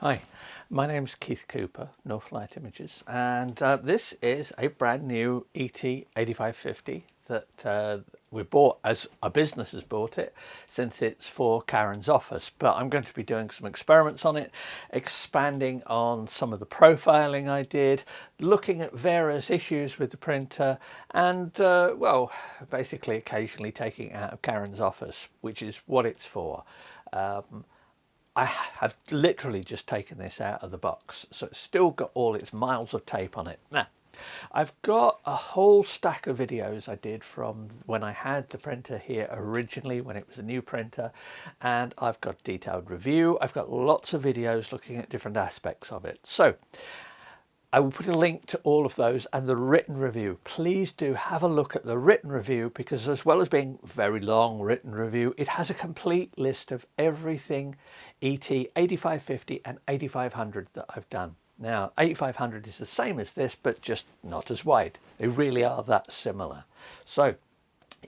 Hi, my name's Keith Cooper, Northlight Images, and this is a brand new ET-8550 that we bought, as a business has bought it, since it's for Karen's office. But I'm going to be doing some experiments on it, expanding on some of the profiling I did, looking at various issues with the printer, and well, basically occasionally taking it out of Karen's office, which is what it's for. I have literally just taken this out of the box, so it's still got all its miles of tape on it. Now, I've got a whole stack of videos I did from when I had the printer here originally, when it was a new printer, and I've got detailed review. I've got lots of videos looking at different aspects of it. So I will put a link to all of those and the written review. Please do have a look at the written review, because as well as being a very long written review, it has a complete list of everything ET-8550 and 8500 that I've done. Now, 8500 is the same as this, but just not as wide. They really are that similar. So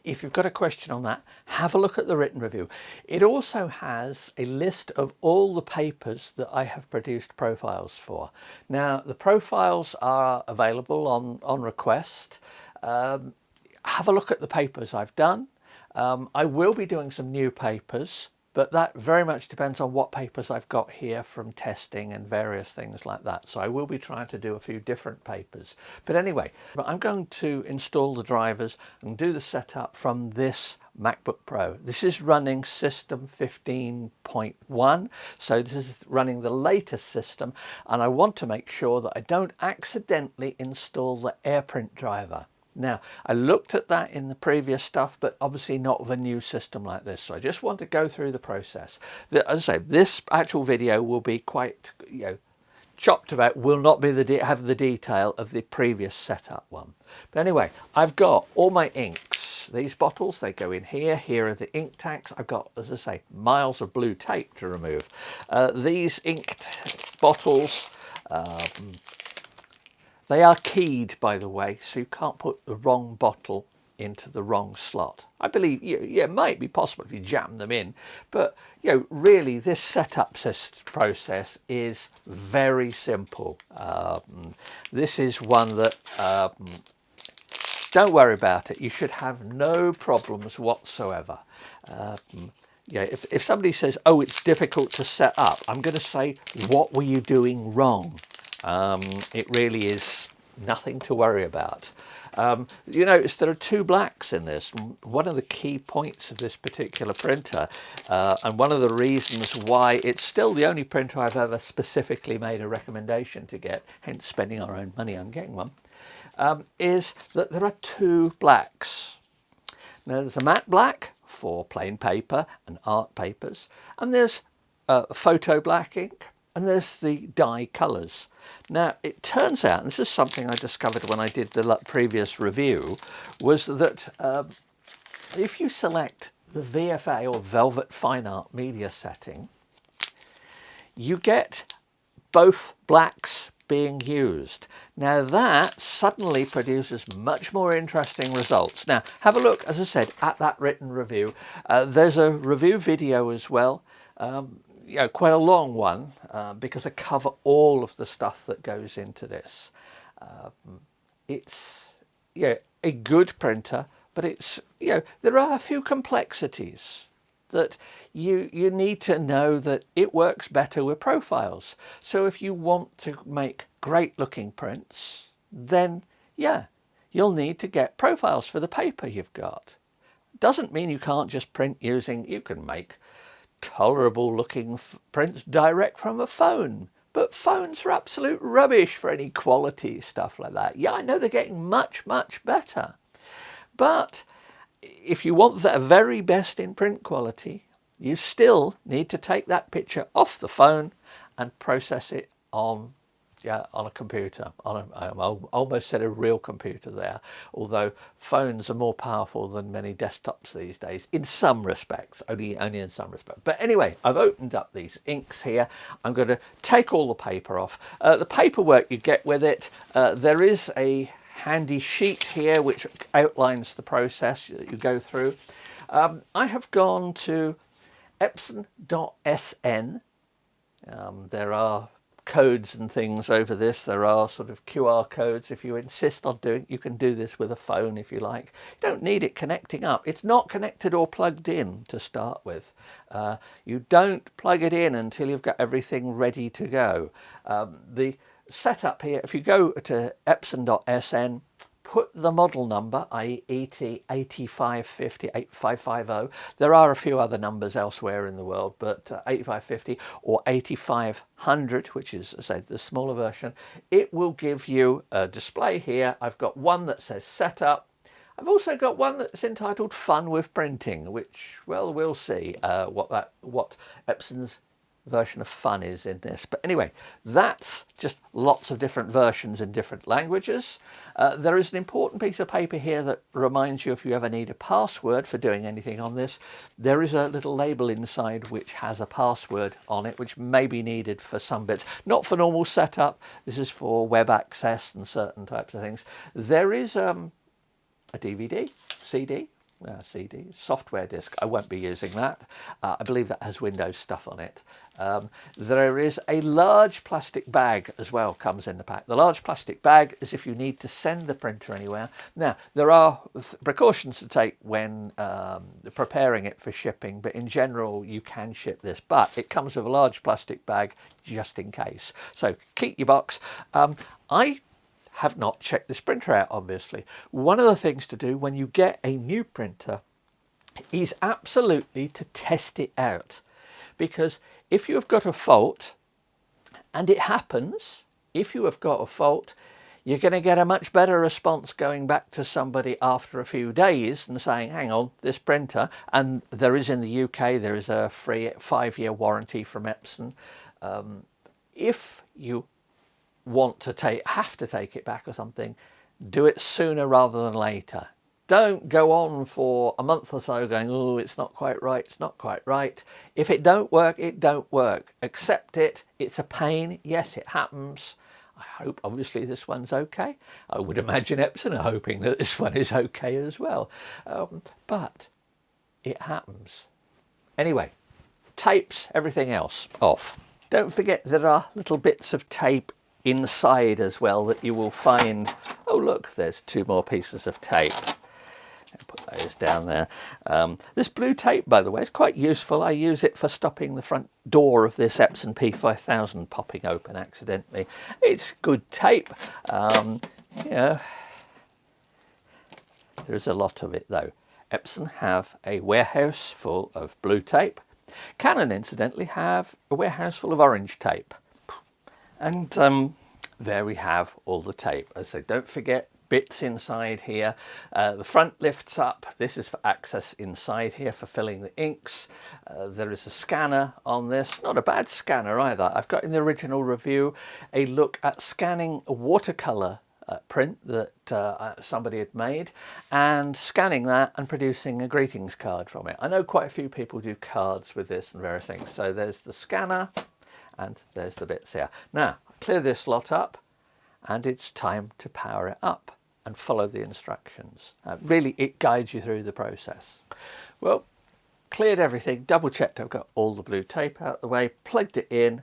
if you've got a question on that, have a look at the written review. It also has a list of all the papers that I have produced profiles for. Now, the profiles are available on request. Have a look at the papers I've done. I will be doing some new papers, but that very much depends on what papers I've got here from testing and various things like that. So I will be trying to do a few different papers. But anyway, I'm going to install the drivers and do the setup from this MacBook Pro. This is running system 15.1, so this is running the latest system, and I want to make sure that I don't accidentally install the AirPrint driver. Now, I looked at that in the previous stuff, but obviously not with a new system like this. So I just want to go through the process. As I say, this actual video will be quite, chopped about, will not be have the detail of the previous setup one. But anyway, I've got all my inks. These bottles, they go in here. Here are the ink tanks. I've got, as I say, miles of blue tape to remove. These inked bottles, they are keyed, by the way, so you can't put the wrong bottle into the wrong slot. I believe, it might be possible if you jam them in, but really this setup process is very simple. This is one that, don't worry about it. You should have no problems whatsoever. If somebody says, oh, it's difficult to set up, I'm going to say, what were you doing wrong? It really is nothing to worry about. You notice there are two blacks in this. One of the key points of this particular printer, and one of the reasons why it's still the only printer I've ever specifically made a recommendation to get, hence spending our own money on getting one, is that there are two blacks. Now, there's a matte black for plain paper and art papers, and there's photo black ink, and there's the dye colours. Now, it turns out, and this is something I discovered when I did the previous review, was that if you select the VFA or Velvet Fine Art Media setting, you get both blacks being used. Now that suddenly produces much more interesting results. Now, have a look, as I said, at that written review. There's a review video as well. Quite a long one, because I cover all of the stuff that goes into this. It's a good printer, but it's there are a few complexities that you need to know that it works better with profiles. So if you want to make great looking prints, then you'll need to get profiles for the paper you've got. Doesn't mean you can't just print using, you can make tolerable looking prints direct from a phone, but phones are absolute rubbish for any quality stuff like that. I know they're getting much better, but if you want the very best in print quality, you still need to take that picture off the phone and process it on a computer. I almost said a real computer there, although phones are more powerful than many desktops these days, in some respects, only in some respects. But anyway, I've opened up these inks here. I'm going to take all the paper off. The paperwork you get with it, there is a handy sheet here which outlines the process that you go through. I have gone to Epson.sn There are codes and things over this. There are sort of QR codes. If you insist on doing, you can do this with a phone if you like. You don't need it connecting up. It's not connected or plugged in to start with. You don't plug it in until you've got everything ready to go. The setup here, if you go to epson.sn, put the model number, i.e. ET-8550 8550. There are a few other numbers elsewhere in the world, but 8550 or 8500, which is, as I say, the smaller version, it will give you a display here. I've got one that says setup. I've also got one that's entitled Fun with Printing, which, well, we'll see what Epson's version of fun is in this. But anyway, that's just lots of different versions in different languages. There is an important piece of paper here that reminds you if you ever need a password for doing anything on this. There is a little label inside which has a password on it, which may be needed for some bits. Not for normal setup. This is for web access and certain types of things. There is a DVD, CD, software disk. I won't be using that. I believe that has Windows stuff on it. There is a large plastic bag as well, comes in the pack. The large plastic bag is if you need to send the printer anywhere. Now, there are precautions to take when preparing it for shipping, but in general, you can ship this. But it comes with a large plastic bag just in case. So keep your box. I have not checked this printer out, obviously. One of the things to do when you get a new printer is absolutely to test it out, because if you have got a fault, and it happens, if you have got a fault, you're going to get a much better response going back to somebody after a few days and saying, hang on, this printer, and there is in the UK, there is a free 5-year warranty from Epson. If you have to take it back or something, do it sooner rather than later. Don't go on for a month or so going, oh, it's not quite right, it's not quite right. If it don't work, it don't work. Accept it. It's a pain. Yes, it happens. I hope obviously this one's okay. I would imagine Epson are hoping that this one is okay as well. But it happens. Anyway, tapes, everything else off. Don't forget there are little bits of tape inside as well that you will find. Oh look, there's 2 more pieces of tape. I'll put those down there. This blue tape, by the way, is quite useful. I use it for stopping the front door of this Epson P5000 popping open accidentally. It's good tape. Yeah, there's a lot of it though. Epson have a warehouse full of blue tape. Canon, incidentally, have a warehouse full of orange tape. And there we have all the tape. As I say, don't forget bits inside here. The front lifts up. This is for access inside here for filling the inks. There is a scanner on this. Not a bad scanner either. I've got in the original review a look at scanning a watercolour print that somebody had made, and scanning that and producing a greetings card from it. I know quite a few people do cards with this and various things. So there's the scanner and there's the bits here. Now, clear this lot up and it's time to power it up and follow the instructions. Really, it guides you through the process. Well, cleared everything, double checked I've got all the blue tape out the way, plugged it in,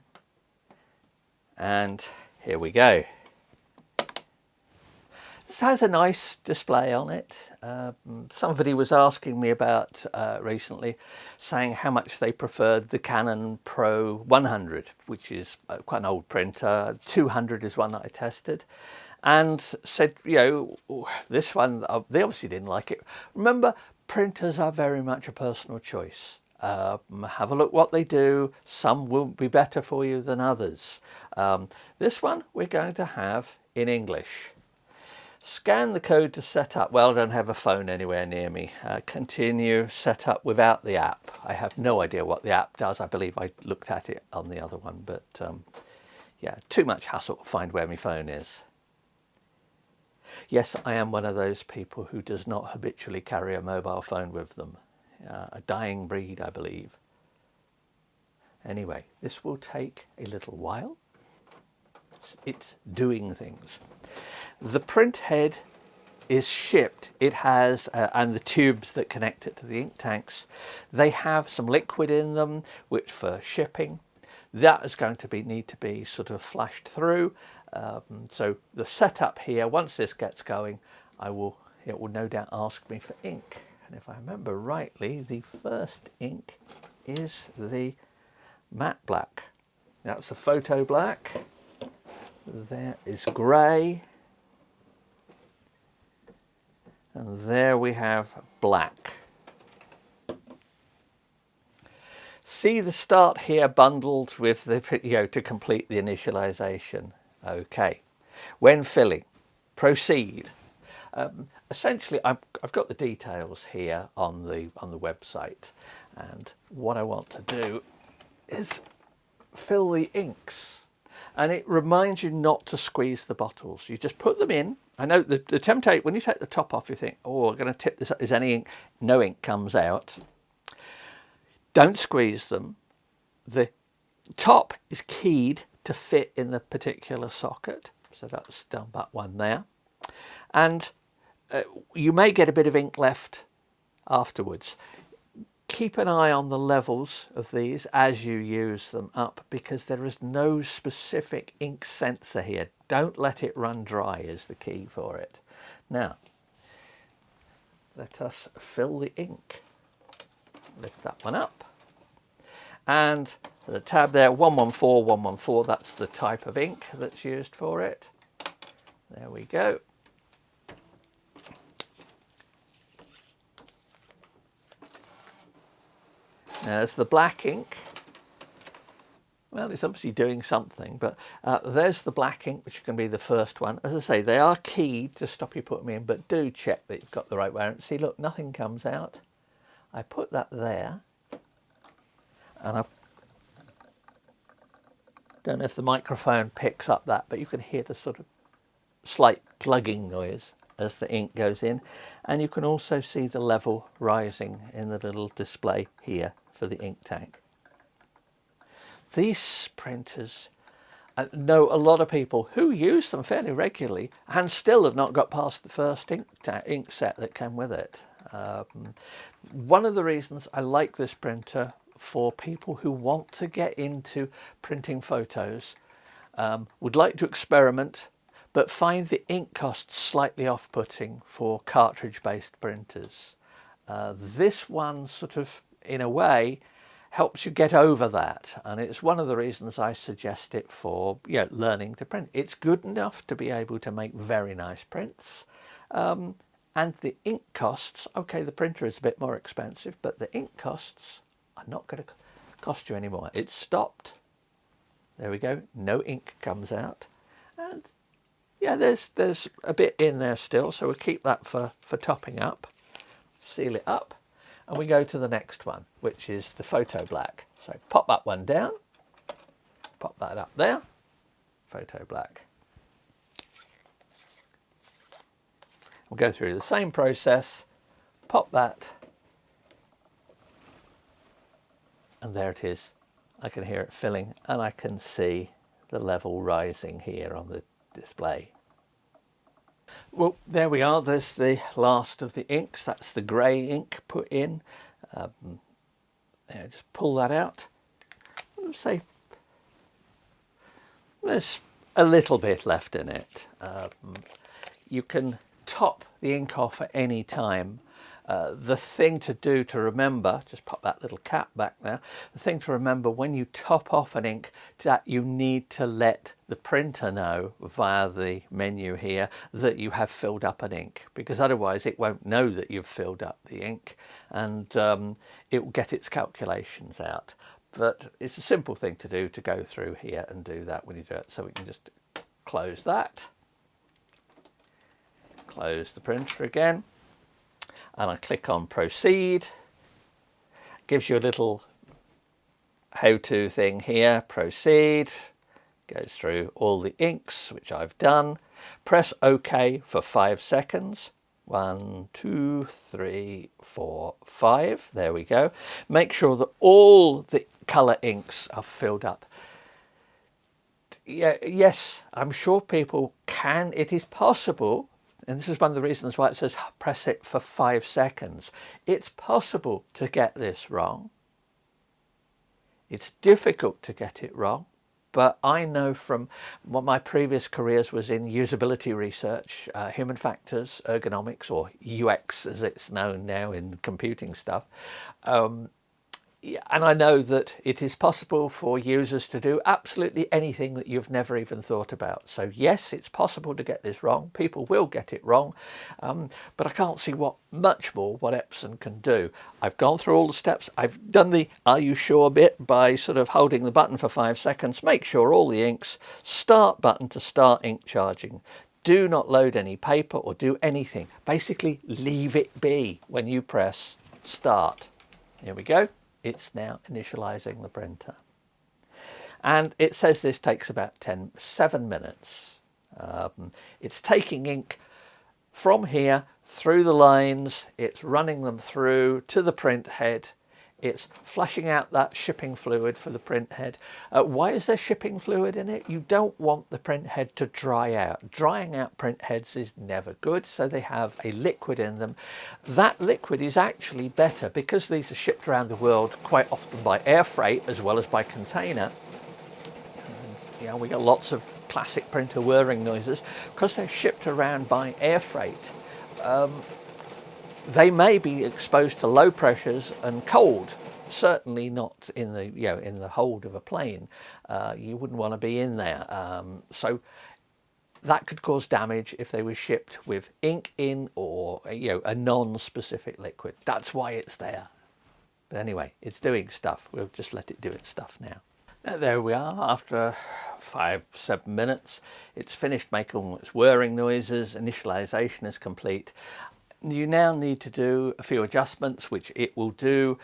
and here we go. This has a nice display on it. Somebody was asking me about recently, saying how much they preferred the Canon Pro 100, which is quite an old printer. 200 is one that I tested, and said, you know, this one, they obviously didn't like it. Remember, printers are very much a personal choice. Have a look what they do. Some will be better for you than others. This one we're going to have in English. Scan the code to set up. Well, I don't have a phone anywhere near me. Continue, set up without the app. I have no idea what the app does. I believe I looked at it on the other one, but yeah, too much hassle to find where my phone is. Yes, I am one of those people who does not habitually carry a mobile phone with them. A dying breed, I believe. Anyway, this will take a little while. It's doing things. The print head is shipped. It has, and the tubes that connect it to the ink tanks, they have some liquid in them, which for shipping. that is going to need to be sort of flashed through. So the setup here, once this gets going, it will no doubt ask me for ink. And if I remember rightly, the first ink is the matte black. That's the photo black. There is grey. And there we have black. See the start here bundled with the, to complete the initialisation. Okay. When filling, proceed. Essentially, I've got the details here on the website, and what I want to do is fill the inks. And it reminds you not to squeeze the bottles. You just put them in. I know the temptation, when you take the top off, you think, oh, I'm going to tip this up. Is any ink? No ink comes out. Don't squeeze them. The top is keyed to fit in the particular socket. So that's done that one there. And you may get a bit of ink left afterwards. Keep an eye on the levels of these as you use them up, because there is no specific ink sensor here. Don't let it run dry is the key for it. Now, let us fill the ink. Lift that one up. And the tab there, 114, 114, that's the type of ink that's used for it. There we go. Now, there's the black ink. Well, it's obviously doing something, but there's the black ink, which can be the first one. As I say, they are keyed to stop you putting them in, but do check that you've got the right way. See, look, nothing comes out. I put that there, and I don't know if the microphone picks up that, but you can hear the sort of slight plugging noise as the ink goes in, and you can also see the level rising in the little display here for the ink tank. These printers, I know a lot of people who use them fairly regularly and still have not got past the first ink set that came with it. One of the reasons I like this printer for people who want to get into printing photos, would like to experiment, but find the ink costs slightly off-putting for cartridge-based printers. This one sort of, in a way, helps you get over that, and it's one of the reasons I suggest it for learning to print. It's good enough to be able to make very nice prints, and the ink costs, okay, the printer is a bit more expensive, but the ink costs are not going to cost you anymore. It's stopped. There we go. No ink comes out, and yeah, there's a bit in there still, so we'll keep that for topping up. Seal it up, and we go to the next one, which is the photo black. So pop that one down, pop that up there, photo black. We'll go through the same process, pop that, and there it is. I can hear it filling, and I can see the level rising here on the display. Well, there we are. There's the last of the inks. That's the grey ink put in. Just pull that out. Let's say there's a little bit left in it. You can top the ink off at any time. The thing to do to remember, just pop that little cap back there, the thing to remember when you top off an ink, that you need to let the printer know via the menu here that you have filled up an ink, because otherwise it won't know that you've filled up the ink, and it will get its calculations out. But it's a simple thing to do, to go through here and do that when you do it. So we can just close that, close the printer again, and I click on proceed. Gives you a little how-to thing here. Proceed, goes through all the inks, which I've done. Press OK for 5 seconds. 1, 2, 3, 4, 5. There we go. Make sure that all the colour inks are filled up. Yeah, yes, I'm sure people can. It is possible. And this is one of the reasons why it says press it for 5 seconds. It's possible to get this wrong. It's difficult to get it wrong, but I know from what my previous careers was in usability research, human factors, ergonomics, or UX as it's known now in computing stuff. And I know that it is possible for users to do absolutely anything that you've never even thought about. So yes, it's possible to get this wrong. People will get it wrong, but I can't see much more what Epson can do. I've gone through all the steps. I've done the "are you sure" bit by sort of holding the button for 5 seconds. Make sure all the inks. Start button to start ink charging. Do not load any paper or do anything. Basically, leave it be when you press start. Here we go. It's now initializing the printer. And it says this takes about 7 minutes. It's taking ink from here through the lines, it's running them through to the print head, it's flushing out that shipping fluid for the print head. Why is there shipping fluid in it? You don't want the print head to dry out. Drying out print heads is never good, so they have a liquid in them. That liquid is actually better because these are shipped around the world quite often by air freight as well as by container. And, we get lots of classic printer whirring noises because they're shipped around by air freight. They may be exposed to low pressures and cold. Certainly not in the in the hold of a plane. You wouldn't want to be in there. So that could cause damage if they were shipped with ink in or a non-specific liquid. That's why it's there. But anyway, it's doing stuff. We'll just let it do its stuff now. There we are. After 5-7 minutes, it's finished making all its whirring noises. Initialization is complete. You now need to do a few adjustments, which it will do.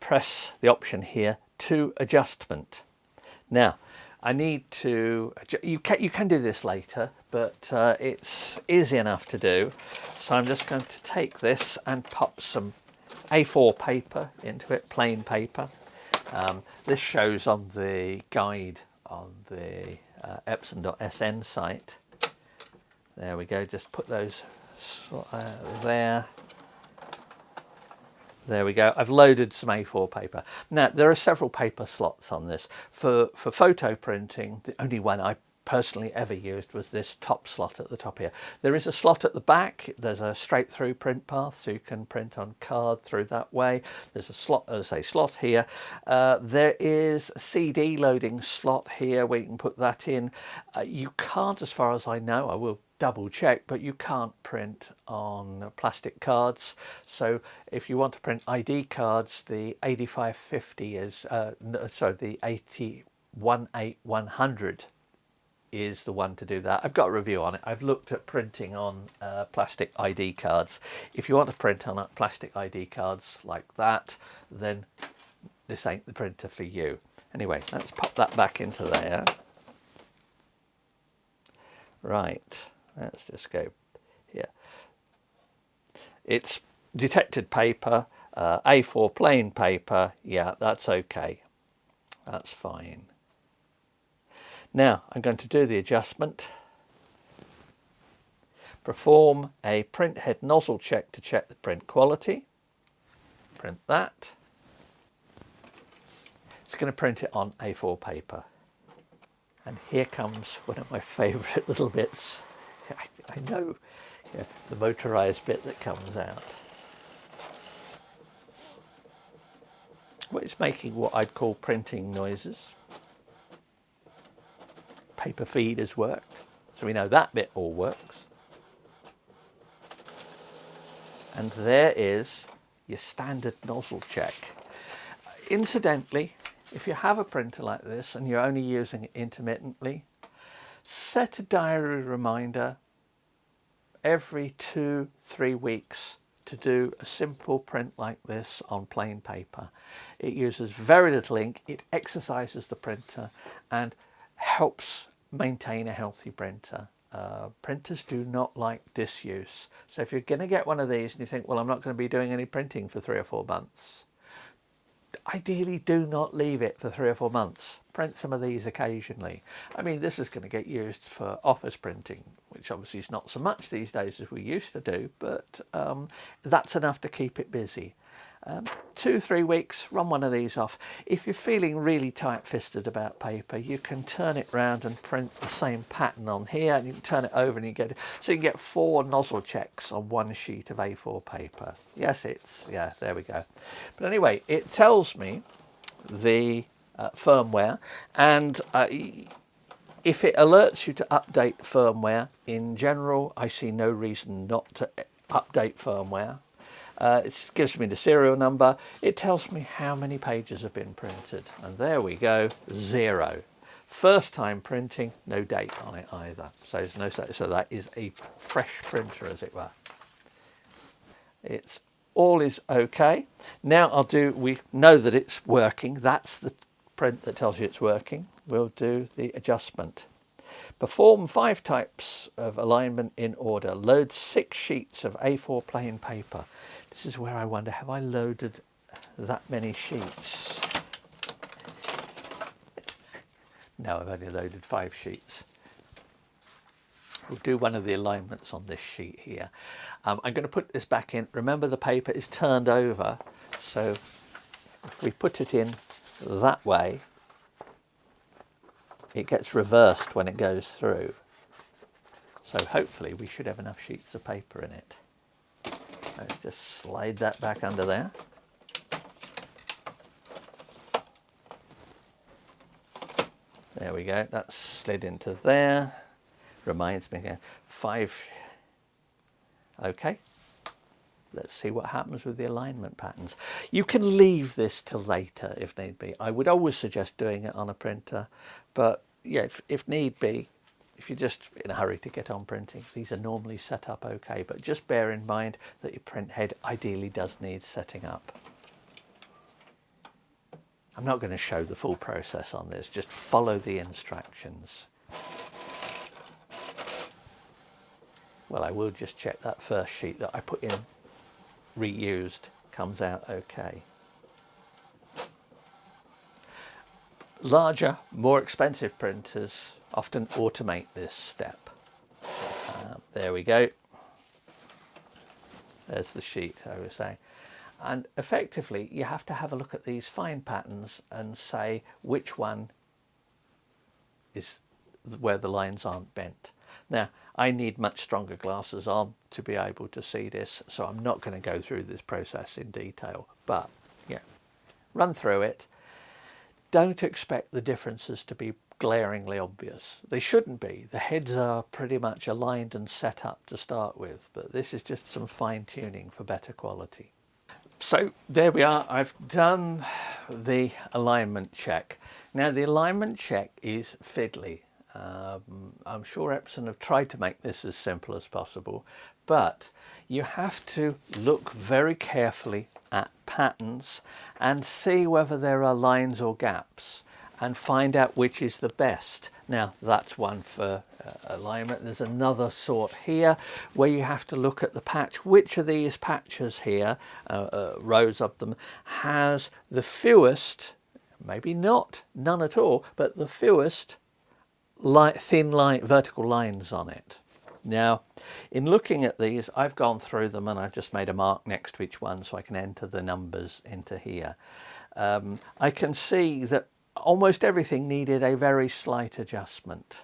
Press the option here to adjustment. Now, I need to, you can do this later, but it's easy enough to do. So I'm just going to take this and pop some A4 paper into it, plain paper. This shows on the guide on the epson.sn site. There we go, just put those there. There we go. I've loaded some A4 paper. Now, there are several paper slots on this. For photo printing, the only one I personally ever used was this top slot at the top here. There is a slot at the back. There's a straight through print path, so you can print on card through that way. There's a slot, as a slot here. There is a CD loading slot here where you can put that in. You can't, as far as I know, I will double check, but you can't print on plastic cards. So if you want to print ID cards, the 8550 is, the 18100 is the one to do that. I've got a review on it. I've looked at printing on plastic ID cards. If you want to print on plastic ID cards like that, then this ain't the printer for you. Anyway, let's pop that back into there. Right. Let's just go here. It's detected paper, A4 plain paper. Yeah, that's okay. That's fine. Now I'm going to do the adjustment. Perform a print head nozzle check to check the print quality. Print that. It's going to print it on A4 paper. And here comes one of my favourite little bits. I know, the motorised bit that comes out. Well, it's making what I'd call printing noises. Paper feed has worked, so we know that bit all works. And there is your standard nozzle check. Incidentally, if you have a printer like this and you're only using it intermittently, set a diary reminder every 2-3 weeks to do a simple print like this on plain paper. It uses very little ink, it exercises the printer and helps maintain a healthy printer. Printers do not like disuse. So if you're going to get one of these and you think, well, I'm not going to be doing any printing for 3 or 4 months, ideally do not leave it for 3 or 4 months. Print some of these occasionally. I mean, this is going to get used for office printing, which obviously is not so much these days as we used to do, but that's enough to keep it busy. 2-3 weeks, run one of these off. If you're feeling really tight-fisted about paper, you can turn it round and print the same pattern on here, and you can turn it over and you get it. So you can get 4 nozzle checks on one sheet of A4 paper. Yes, yeah, there we go. But anyway, it tells me the firmware, and if it alerts you to update firmware, in general, I see no reason not to update firmware. It gives me the serial number. It tells me how many pages have been printed. And there we go, 0. First time printing, no date on it either. So there's no, so that is a fresh printer, as it were. It's all is okay. Now we know that it's working. That's the print that tells you it's working. We'll do the adjustment. Perform 5 types of alignment in order. Load 6 sheets of A4 plain paper. This is where I wonder, have I loaded that many sheets? No, I've only loaded 5 sheets. We'll do one of the alignments on this sheet here. I'm going to put this back in. Remember, the paper is turned over, so if we put it in that way, it gets reversed when it goes through. So hopefully we should have enough sheets of paper in it. Let's just slide that back under there. There we go, that's slid into there. Reminds me again, 5. Okay, let's see what happens with the alignment patterns. You can leave this till later if need be. I would always suggest doing it on a printer, but yeah, if need be, if you're just in a hurry to get on printing, these are normally set up okay, but just bear in mind that your print head ideally does need setting up. I'm not going to show the full process on this, just follow the instructions. Well, I will just check that first sheet that I put in reused comes out okay. Larger, more expensive printers often automate this step. There we go. There's the sheet I was saying. And effectively, you have to have a look at these fine patterns and say which one is where the lines aren't bent. Now, I need much stronger glasses on to be able to see this, so I'm not going to go through this process in detail, but yeah, run through it. Don't expect the differences to be glaringly obvious. They shouldn't be. The heads are pretty much aligned and set up to start with, but this is just some fine tuning for better quality. So there we are. I've done the alignment check. Now the alignment check is fiddly. I'm sure Epson have tried to make this as simple as possible, but you have to look very carefully at patterns and see whether there are lines or gaps and find out which is the best. Now that's one for alignment. There's another sort here where you have to look at the patch. Which of these patches here, rows of them, has the fewest, maybe not none at all, but the fewest thin line vertical lines on it. Now, in looking at these, I've gone through them and I've just made a mark next to each one so I can enter the numbers into here. I can see that almost everything needed a very slight adjustment.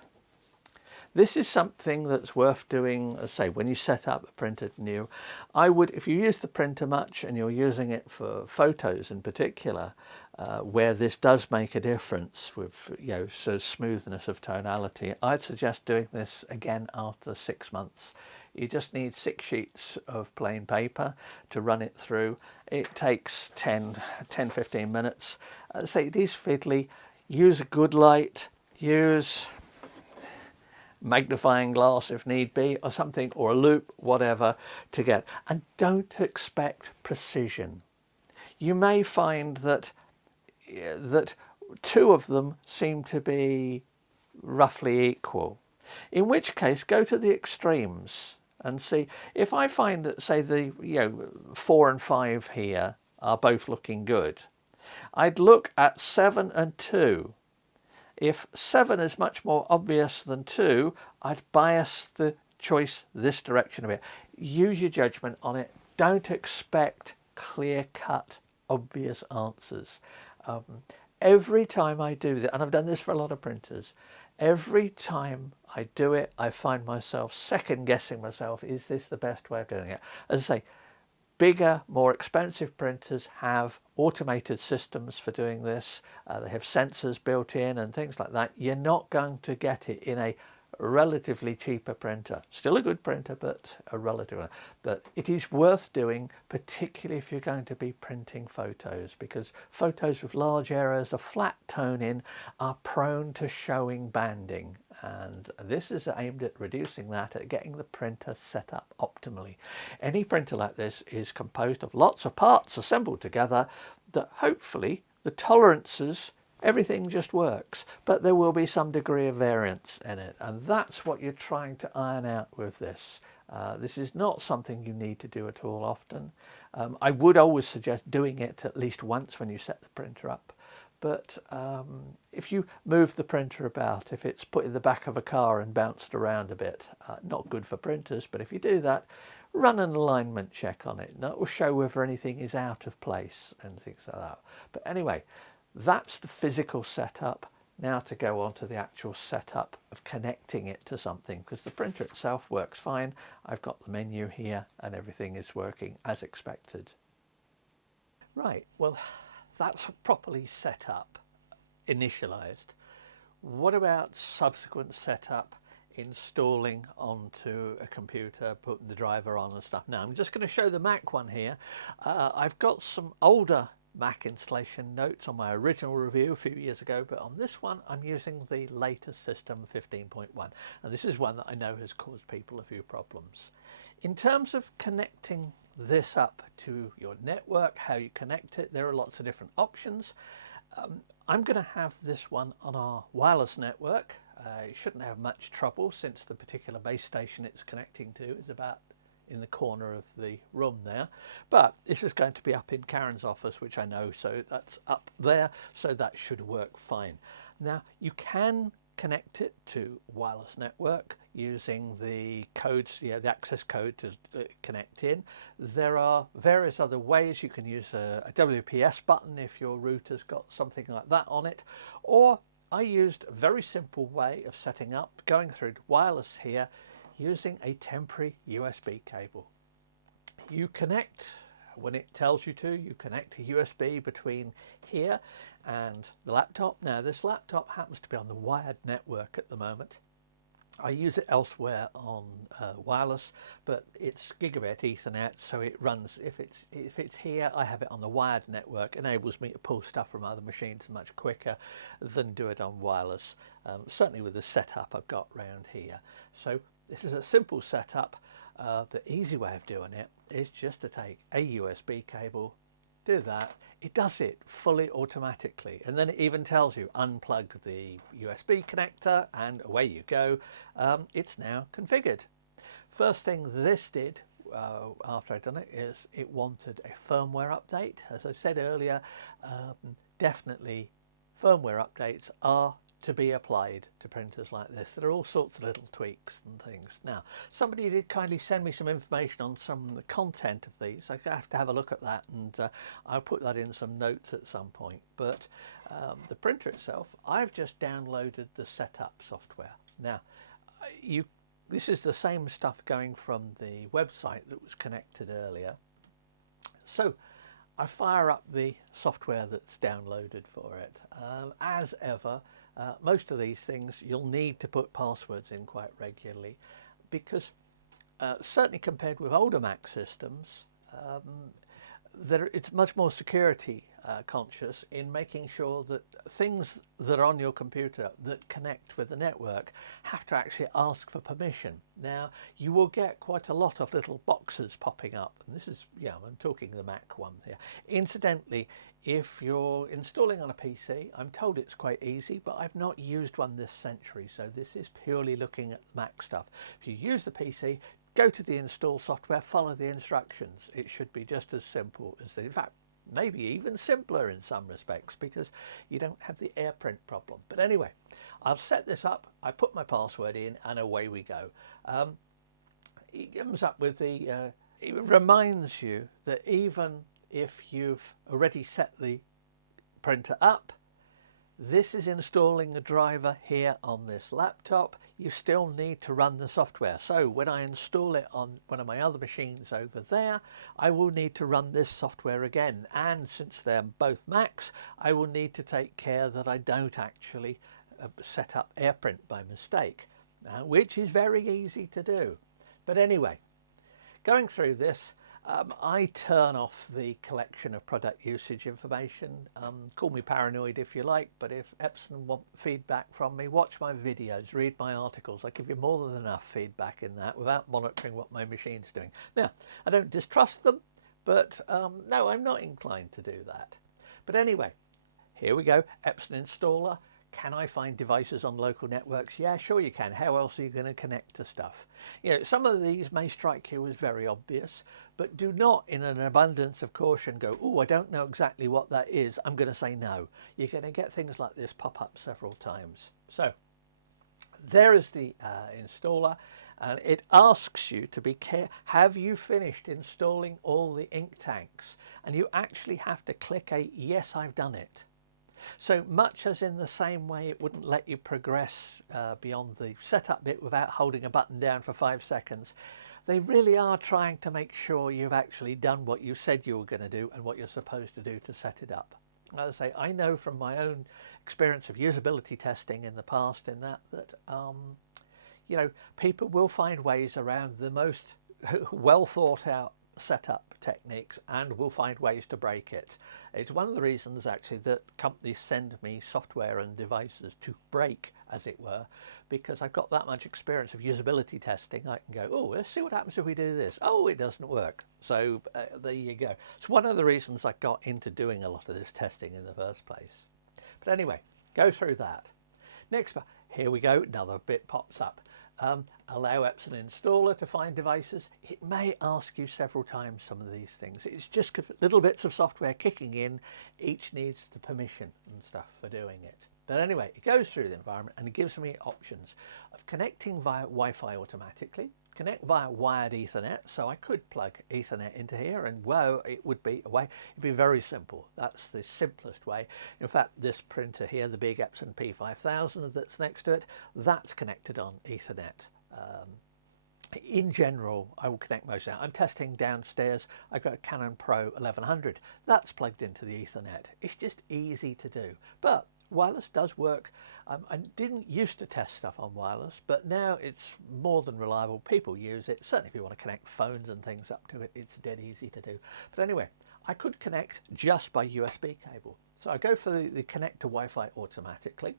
This is something that's worth doing, as I say, when you set up a printer new. I would, if you use the printer much and you're using it for photos in particular, where this does make a difference with, you know, sort of smoothness of tonality, I'd suggest doing this again after 6 months. You just need 6 sheets of plain paper to run it through. It takes 10-15 minutes. As I say, it is fiddly. Use a good light, use magnifying glass if need be, or something, or a loop, whatever, to get. And don't expect precision. You may find that 2 of them seem to be roughly equal, in which case go to the extremes and see. If I find that, say, the 4 and 5 here are both looking good, I'd look at 7 and 2. If 7 is much more obvious than 2, I'd bias the choice this direction a bit. Use your judgment on it. Don't expect clear-cut, obvious answers. Every time I do that, and I've done this for a lot of printers, every time I do it, I find myself second guessing myself, is this the best way of doing it? As I say, bigger, more expensive printers have automated systems for doing this. They have sensors built in and things like that. You're not going to get it in a relatively cheaper printer. Still a good printer, but a relative one. But it is worth doing, particularly if you're going to be printing photos, because photos with large errors, a flat tone in, are prone to showing banding. And this is aimed at reducing that, at getting the printer set up optimally. Any printer like this is composed of lots of parts assembled together that hopefully the tolerances, everything just works, but there will be some degree of variance in it, and that's what you're trying to iron out with this. This is not something you need to do at all often. I would always suggest doing it at least once when you set the printer up, but if you move the printer about, if it's put in the back of a car and bounced around a bit, not good for printers, but if you do that, run an alignment check on it. That will show whether anything is out of place and things like that. But anyway, that's the physical setup. Now to go on to the actual setup of connecting it to something, because the printer itself works fine. I've got the menu here and everything is working as expected. Right, well, that's properly set up, initialized. What about subsequent setup, installing onto a computer, putting the driver on and stuff? Now I'm just going to show the Mac one here. I've got some older Mac installation notes on my original review a few years ago, but on this one I'm using the latest system 15.1, and this is one that I know has caused people a few problems. In terms of connecting this up to your network, how you connect it, there are lots of different options. I'm going to have this one on our wireless network. It shouldn't have much trouble, since the particular base station it's connecting to is about in the corner of the room there, but this is going to be up in Karen's office, which I know, so that's up there, so that should work fine. Now you can connect it to wireless network using the codes, the access code to connect in. There are various other ways. You can use a WPS button if your router's got something like that on it, or I used a very simple way of setting up, going through wireless here, using a temporary USB cable. You connect, when it tells you to, you connect a USB between here and the laptop. Now this laptop happens to be on the wired network at the moment. I use it elsewhere on wireless, but it's gigabit Ethernet, so it runs, if it's here, I have it on the wired network. Enables me to pull stuff from other machines much quicker than do it on wireless, certainly with the setup I've got round here. So this is a simple setup. The easy way of doing it is just to take a USB cable, do that. It does it fully automatically, and then it even tells you unplug the USB connector and away you go. It's now configured. First thing this did after I'd done it is it wanted a firmware update. As I said earlier, definitely firmware updates are to be applied to printers like this. There are all sorts of little tweaks and things. Now, somebody did kindly send me some information on some of the content of these. I have to have a look at that, and I'll put that in some notes at some point. But the printer itself, I've just downloaded the setup software. Now, this is the same stuff going from the website that was connected earlier. So I fire up the software that's downloaded for it. As ever, most of these things you'll need to put passwords in quite regularly, because certainly compared with older Mac systems, it's much more security conscious in making sure that things that are on your computer that connect with the network have to actually ask for permission. Now you will get quite a lot of little boxes popping up, and this is, yeah, I'm talking the Mac one here. Incidentally, if you're installing on a PC, I'm told it's quite easy, but I've not used one this century, so this is purely looking at Mac stuff. If you use the PC, go to the install software, follow the instructions. It should be just as simple as in fact, maybe even simpler in some respects, because you don't have the AirPrint problem. But anyway, I've set this up, I put my password in, and away we go. It comes up with the, it reminds you that even if you've already set the printer up, this is installing a driver here on this laptop. You still need to run the software. So when I install it on one of my other machines over there, I will need to run this software again. And since they're both Macs, I will need to take care that I don't actually set up AirPrint by mistake, which is very easy to do. But anyway, going through this, I turn off the collection of product usage information. Call me paranoid if you like, but if Epson want feedback from me, watch my videos, read my articles. I give you more than enough feedback in that without monitoring what my machine's doing. Now, I don't distrust them, but no, I'm not inclined to do that. But anyway, here we go, Epson installer. Can I find devices on local networks? Yeah, sure you can. How else are you going to connect to stuff? You know, some of these may strike you as very obvious, but do not, in an abundance of caution, go, oh, I don't know exactly what that is. I'm going to say no. You're going to get things like this pop up several times. So there is the installer, and it asks you to be careful. Have you finished installing all the ink tanks? And you actually have to click a yes, I've done it. So much as in the same way it wouldn't let you progress beyond the setup bit without holding a button down for 5 seconds, they really are trying to make sure you've actually done what you said you were going to do and what you're supposed to do to set it up. As I say, I know from my own experience of usability testing in the past in that you know, people will find ways around the most well thought out setup techniques and will find ways to break it. It's one of the reasons actually that companies send me software and devices to break, as it were, because I've got that much experience of usability testing. I can go, oh, let's see what happens if we do this. Oh, it doesn't work. So there you go. It's one of the reasons I got into doing a lot of this testing in the first place. But anyway, go through that. Next, here we go, another bit pops up. Allow Epson installer to find devices. It may ask you several times some of these things. It's just little bits of software kicking in. Each needs the permission and stuff for doing it. But anyway, it goes through the environment and it gives me options of connecting via Wi-Fi automatically, connect via wired Ethernet. So I could plug Ethernet into here and whoa, it would be a way. It'd be very simple. That's the simplest way. In fact, this printer here, the big Epson P5000 that's next to it, that's connected on Ethernet. In general, I will connect most out. I'm testing downstairs. I've got a Canon Pro 1100. That's plugged into the Ethernet. It's just easy to do. But wireless does work. I didn't used to test stuff on wireless, but now it's more than reliable. People use it. Certainly if you want to connect phones and things up to it, it's dead easy to do. But anyway, I could connect just by USB cable. So I go for the connect to Wi-Fi automatically.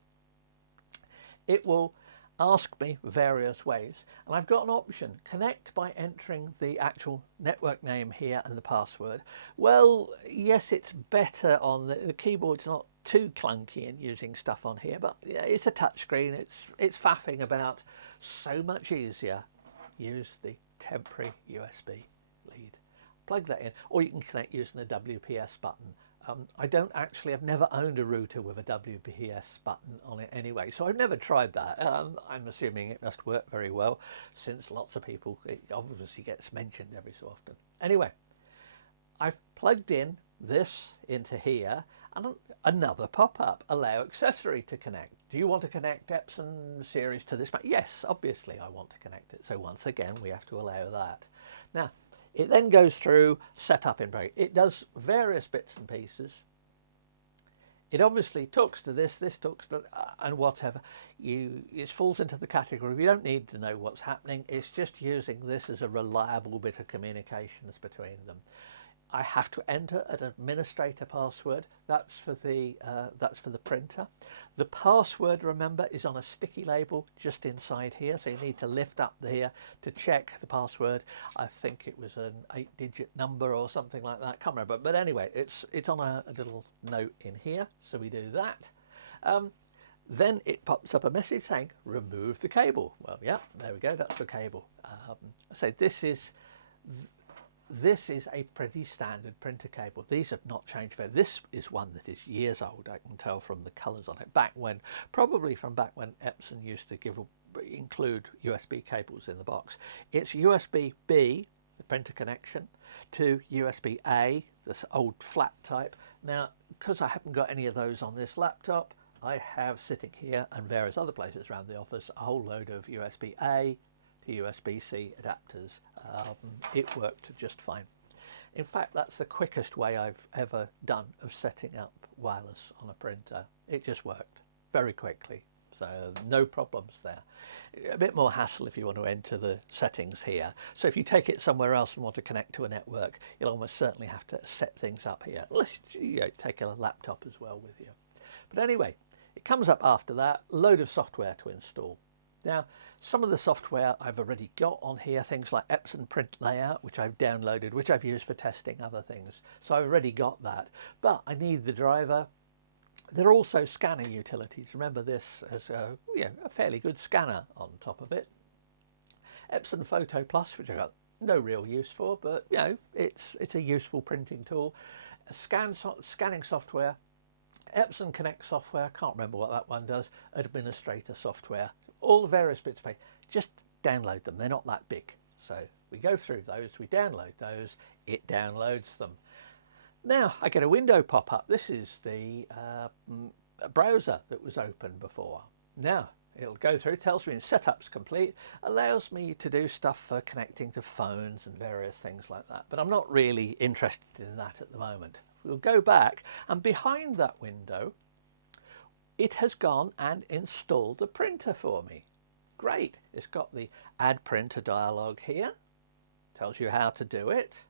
It will ask me various ways, and I've got an option, connect by entering the actual network name here and the password. Well, yes, it's better on the keyboard's not too clunky in using stuff on here, but yeah, it's a touchscreen, it's faffing about. So much easier, use the temporary USB lead. Plug that in, or you can connect using the WPS button. I've never owned a router with a WPS button on it anyway, so I've never tried that. I'm assuming it must work very well, since lots of people, it obviously gets mentioned every so often. Anyway, I've plugged in this into here, and another pop-up, allow accessory to connect. Do you want to connect Epson series to this Mac? Yes, obviously I want to connect it. So once again, we have to allow that. Now, it then goes through setup in break. It does various bits and pieces. It obviously talks to this talks to, and whatever. It falls into the category. We don't need to know what's happening. It's just using this as a reliable bit of communications between them. I have to enter an administrator password. That's for the printer. The password, remember, is on a sticky label just inside here, so you need to lift up here to check the password. I think it was an 8-digit number or something like that. Can't remember, but anyway, it's on a little note in here, so we do that. Then it pops up a message saying remove the cable. Well, yeah, there we go. That's the cable. So this is a pretty standard printer cable. These have not changed. This is one that is years old. I can tell from the colours on it. Probably from back when Epson used to include USB cables in the box. It's USB-B, the printer connection, to USB-A, this old flat type. Now, because I haven't got any of those on this laptop, I have sitting here and various other places around the office a whole load of USB-A to USB-C adapters. It worked just fine. In fact, that's the quickest way I've ever done of setting up wireless on a printer. It just worked very quickly, so no problems there. A bit more hassle if you want to enter the settings here. So if you take it somewhere else and want to connect to a network, you'll almost certainly have to set things up here. Unless you take a laptop as well with you. But anyway, it comes up after that, load of software to install. Now, some of the software I've already got on here, things like Epson Print Layout, which I've downloaded, which I've used for testing other things. So I've already got that, but I need the driver. There are also scanner utilities. Remember this as a fairly good scanner on top of it. Epson Photo Plus, which I've got no real use for, but it's a useful printing tool. Scanning software, Epson Connect software, can't remember what that one does, administrator software, all the various bits of paper. Just download them, they're not that big. So we go through those, we download those, it downloads them. Now I get a window pop up. This is the browser that was open before. Now it'll go through, tells me setup's complete, allows me to do stuff for connecting to phones and various things like that. But I'm not really interested in that at the moment. We'll go back, and behind that window, it has gone and installed the printer for me. Great. It's got the Add Printer dialog here. Tells you how to do it.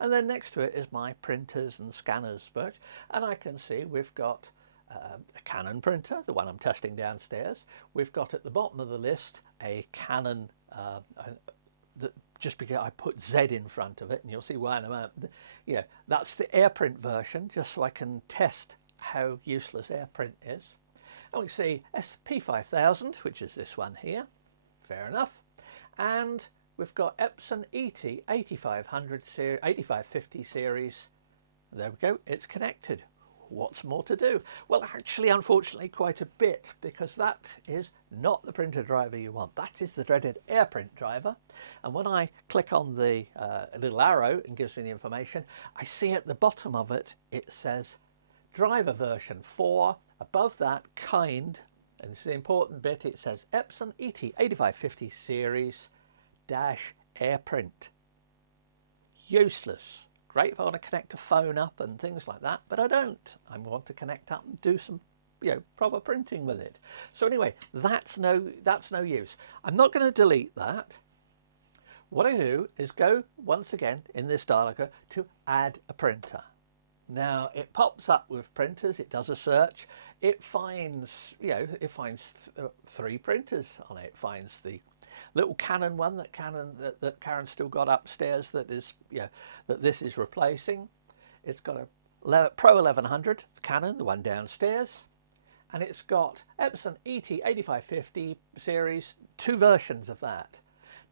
And then next to it is my printers and scanners page. And I can see we've got a Canon printer, the one I'm testing downstairs. We've got at the bottom of the list a Canon, just because I put Z in front of it, and you'll see why in a moment. That's the AirPrint version, just so I can test how useless AirPrint is. And we can see SP5000, which is this one here. Fair enough. And we've got Epson ET-8550 series. There we go, it's connected. What's more to do? Well, actually, unfortunately, quite a bit, because that is not the printer driver you want. That is the dreaded AirPrint driver. And when I click on the little arrow and gives me the information, I see at the bottom of it, it says driver version 4. Above that, kind, and this is the important bit, it says Epson ET-8550 series dash AirPrint. Useless. Great if I want to connect a phone up and things like that, but I don't. I want to connect up and do some proper printing with it. So anyway, that's no use. I'm not going to delete that. What I do is go once again in this dialog to add a printer. Now it pops up with printers, it does a search, it finds three printers on it. It finds the little Canon one that Karen's still got upstairs that this is replacing. It's got a Pro 1100 Canon, the one downstairs, and it's got Epson ET-8550 series, two versions of that.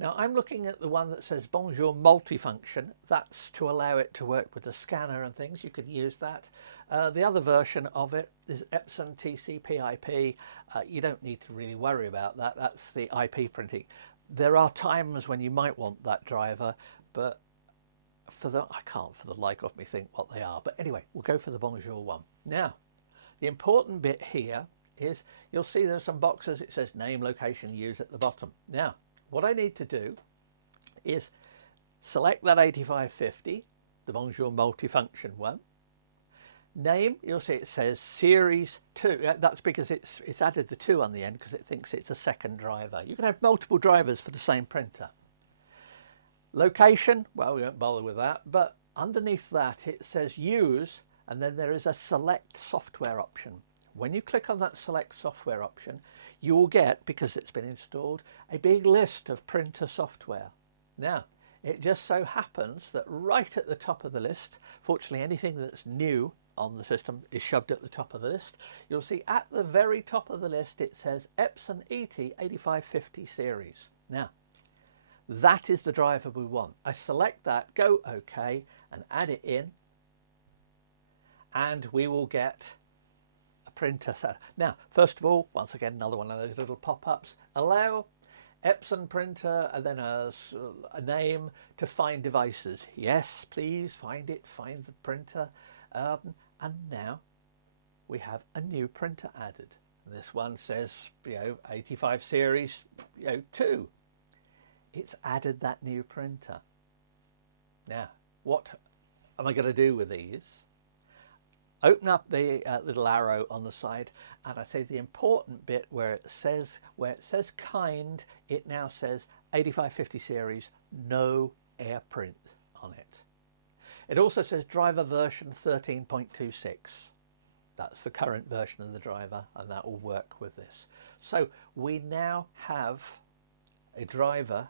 Now I'm looking at the one that says Bonjour Multifunction. That's to allow it to work with the scanner and things. You could use that. The other version of it is Epson TCP/IP. You don't need to really worry about that. That's the IP printing. There are times when you might want that driver, but I can't for the like of me think what they are. But anyway, we'll go for the Bonjour one. Now, the important bit here is you'll see there's some boxes. It says name, location, use at the bottom. Now, what I need to do is select that 8550, the Bonjour Multifunction one. Name, you'll see it says Series 2. That's because it's added the 2 on the end because it thinks it's a second driver. You can have multiple drivers for the same printer. Location, well, we won't bother with that, but underneath that it says Use, and then there is a Select Software option. When you click on that Select Software option, you will get, because it's been installed, a big list of printer software. Now, it just so happens that right at the top of the list, fortunately anything that's new on the system is shoved at the top of the list. You'll see at the very top of the list it says Epson ET-8550 series. Now, that is the driver we want. I select that, go OK, and add it in, and we will get printer set. Now, first of all, once again, another one of those little pop-ups. Allow Epson printer and then a name to find devices. Yes, please find it, find the printer. And now we have a new printer added. This one says, 85 series, 2. It's added that new printer. Now, what am I going to do with these? Open up the little arrow on the side, and I say the important bit where it says kind, it now says 8550 series, no AirPrint on it. It also says driver version 13.26. That's the current version of the driver, and that will work with this. So we now have a driver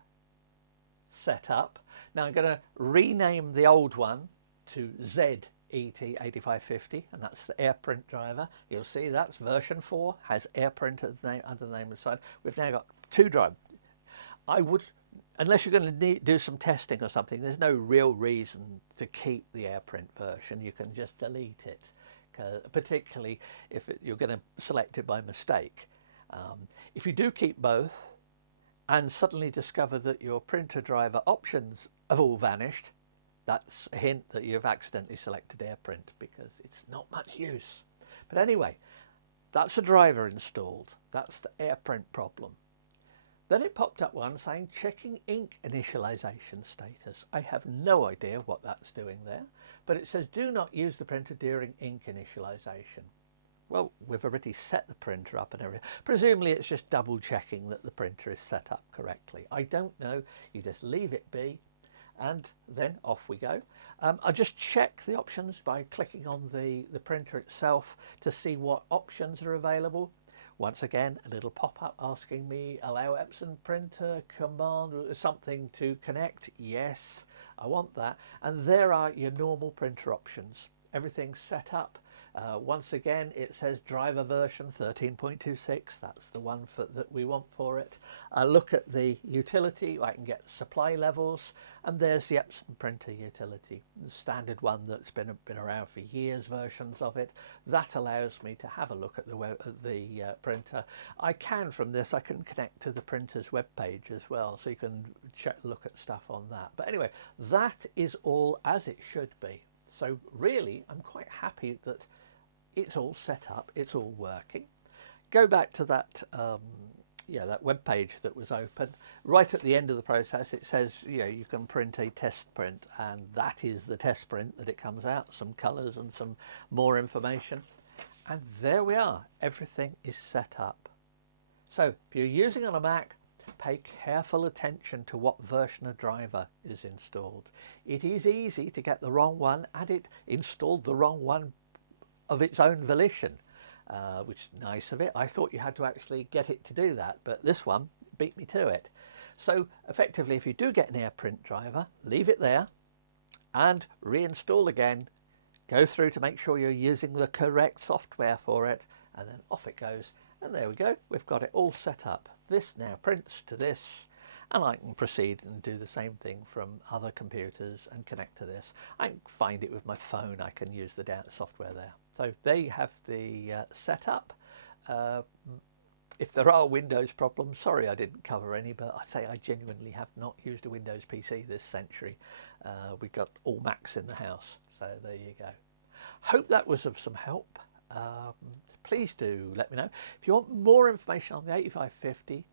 set up. Now I'm going to rename the old one to Z ET-8550, and that's the AirPrint driver. You'll see that's version 4, has AirPrint under the name of the side. We've now got 2 drivers. I would, unless you're going to do some testing or something, there's no real reason to keep the AirPrint version. You can just delete it, particularly if you're going to select it by mistake. If you do keep both and suddenly discover that your printer driver options have all vanished, that's a hint that you've accidentally selected AirPrint, because it's not much use. But anyway, that's a driver installed. That's the AirPrint problem. Then it popped up one saying checking ink initialisation status. I have no idea what that's doing there, but it says do not use the printer during ink initialisation. Well, we've already set the printer up and everything. Presumably it's just double checking that the printer is set up correctly. I don't know. You just leave it be, and then off we go. I'll just check the options by clicking on the printer itself to see what options are available. Once again, a little pop-up asking me, allow Epson printer command, something to connect. Yes, I want that. And there are your normal printer options. Everything's set up. Once again, it says driver version 13.26. That's the one that we want for it. I look at the utility. I can get supply levels, and there's the Epson printer utility, the standard one that's been around for years, versions of it. That allows me to have a look at the printer. I can, from this, I can connect to the printer's web page as well, so you can look at stuff on that. But anyway, that is all as it should be. So really, I'm quite happy that it's all set up, it's all working. Go back to that that web page that was open. Right at the end of the process, it says you can print a test print, and that is the test print that it comes out. Some colours and some more information, and there we are. Everything is set up. So if you're using on a Mac, pay careful attention to what version of driver is installed. It is easy to get the wrong one, and it installed the wrong one of its own volition, which is nice of it. I thought you had to actually get it to do that, but this one beat me to it. So effectively, if you do get an AirPrint driver, leave it there and reinstall again. Go through to make sure you're using the correct software for it, and then off it goes. And there we go, we've got it all set up. This now prints to this, and I can proceed and do the same thing from other computers and connect to this. I can find it with my phone, I can use the software there. So there you have the setup. If there are Windows problems, sorry I didn't cover any, but I say I genuinely have not used a Windows PC this century. We've got all Macs in the house, so there you go. Hope that was of some help. Please do let me know. If you want more information on the 8550,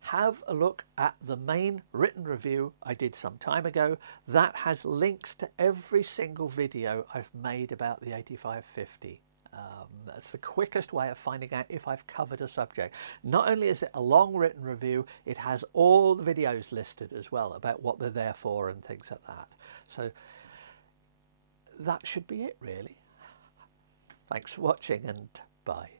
have a look at the main written review I did some time ago. That has links to every single video I've made about the 8550. That's the quickest way of finding out if I've covered a subject. Not only is it a long written review, it has all the videos listed as well about what they're there for and things like that. So that should be it really. Thanks for watching, and bye.